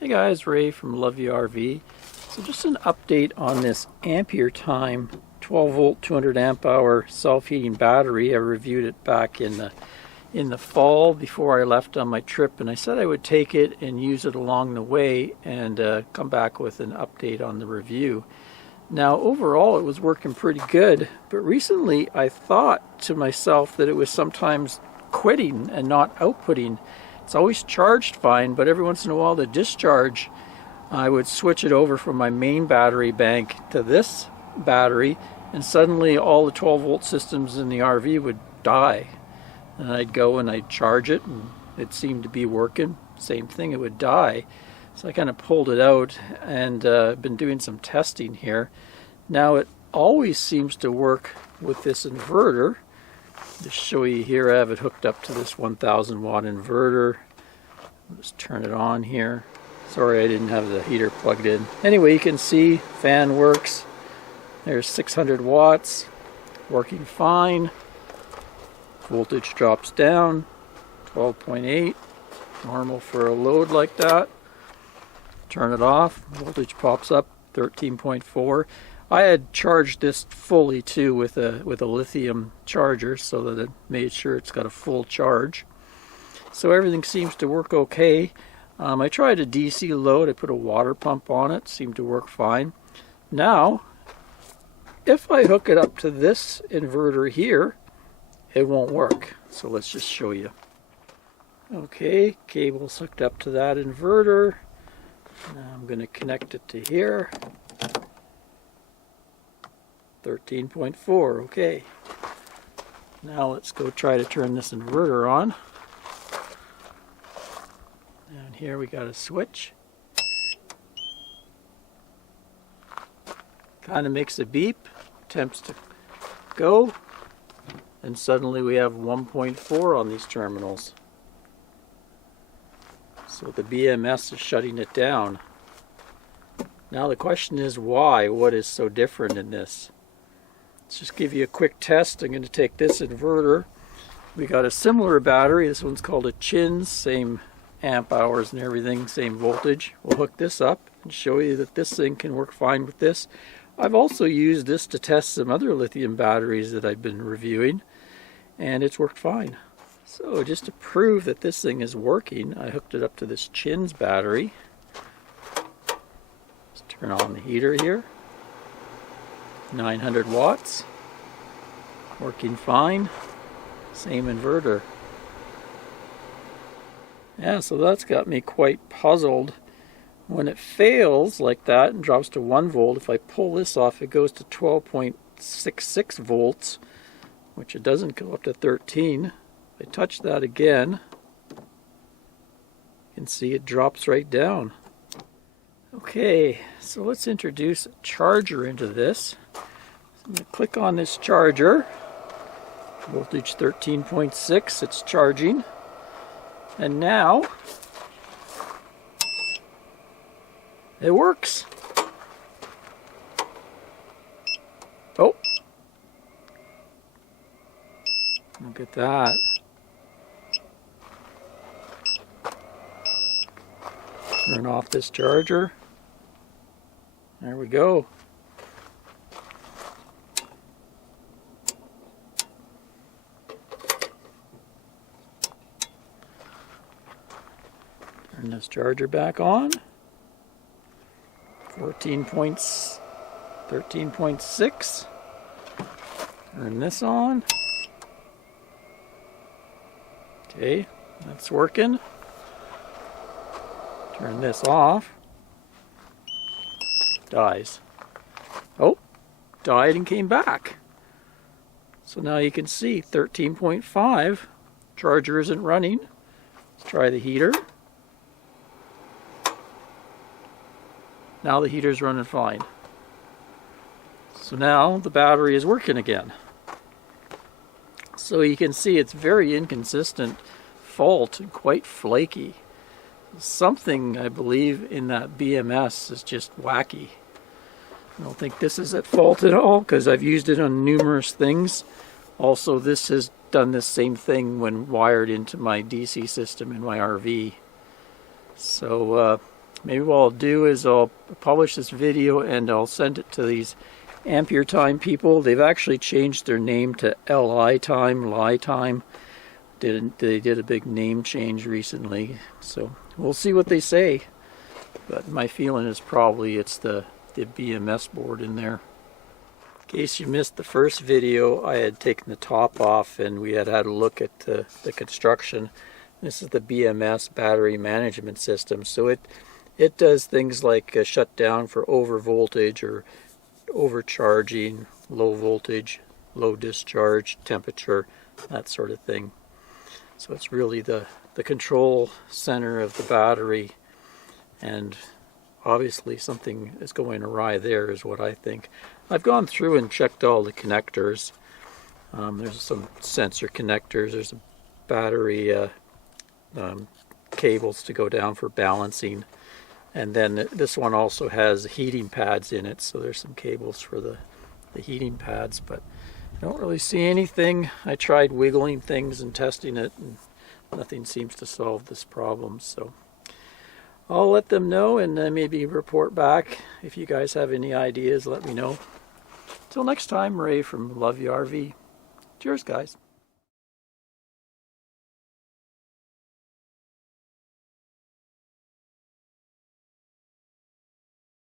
Hey guys, Ray from Love You RV. So just an update on this Ampere Time 12 volt 200 amp hour self-heating battery. I reviewed it back in the fall before I left on my trip, and I said I would take it and use it along the way and come back with an update on the review. Now overall it was working pretty good, but recently I thought to myself that it was sometimes quitting and not outputting. It's always charged fine, but every once in a while the discharge, I would switch it over from my main battery bank to this battery, and suddenly all the 12 volt systems in the RV would die. And I'd go and I'd charge it and it seemed to be working. Same thing, it would die. So I kind of pulled it out and been doing some testing here. Now it always seems to work with this inverter. Just show you here, I have it hooked up to this 1000 watt inverter. Just turn it on here. Sorry I didn't have the heater plugged in. Anyway, you can see fan works. There's 600 watts, working fine. Voltage drops down, 12.8, normal for a load like that. Turn it off, voltage pops up, 13.4. I had charged this fully too with a lithium charger so that it made sure it's got a full charge. So everything seems to work okay. I tried a DC load, I put a water pump on it, seemed to work fine. Now, if I hook it up to this inverter here, it won't work. So let's just show you. Okay, cable's hooked up to that inverter. Now I'm going to connect it to here. 13.4, okay. Now let's go try to turn this inverter on. Down here we got a switch. Kind of makes a beep, attempts to go, and suddenly we have 1.4 on these terminals. So the BMS is shutting it down. Now the question is why? What is so different in this? Let's just give you a quick test. I'm going to take this inverter. We got a similar battery. This one's called a Chins, same amp hours and everything, same voltage. We'll hook this up and show you that this thing can work fine with this. I've also used this to test some other lithium batteries that I've been reviewing, and it's worked fine. So just to prove that this thing is working, I hooked it up to this Chins battery. Let's turn on the heater here. 900 watts, working fine, same inverter. Yeah, so that's got me quite puzzled. When it fails like that and drops to 1 volt, if I pull this off, it goes to 12.66 volts, which it doesn't go up to 13. If I touch that again, you can see it drops right down. Okay, so let's introduce a charger into this. So I'm going to click on this charger. Voltage 13.6, it's charging. And now, it works. Oh, look at that. Turn off this charger. There we go. Turn this charger back on. 13.6. Turn this on. Okay, that's working. Turn this off. Dies. Oh, died and came back. So now you can see 13.5. Charger isn't running. Let's try the heater. Now the heater's running fine. So now the battery is working again. So you can see it's very inconsistent fault and quite flaky. Something, I believe, in that BMS is just wacky. I don't think this is at fault at all because I've used it on numerous things. Also, this has done the same thing when wired into my DC system in my RV. So maybe what I'll do is I'll publish this video and I'll send it to these Ampere Time people. They've actually changed their name to LiTime. They did a big name change recently, so we'll see what they say. But my feeling is probably it's the BMS board in there. In case you missed the first video, I had taken the top off and we had a look at the construction. This is the BMS battery management system. So it does things like shut down for over voltage or overcharging, low voltage, low discharge, temperature, that sort of thing. So it's really the control center of the battery, and obviously something is going awry there is what I think. I've gone through and checked all the connectors. There's some sensor connectors, there's a battery cables to go down for balancing, and then this one also has heating pads in it, so there's some cables for the heating pads, but I don't really see anything. I tried wiggling things and testing it, and nothing seems to solve this problem. So I'll let them know and maybe report back. If you guys have any ideas, let me know. Till next time, Ray from Love You RV. Cheers, guys.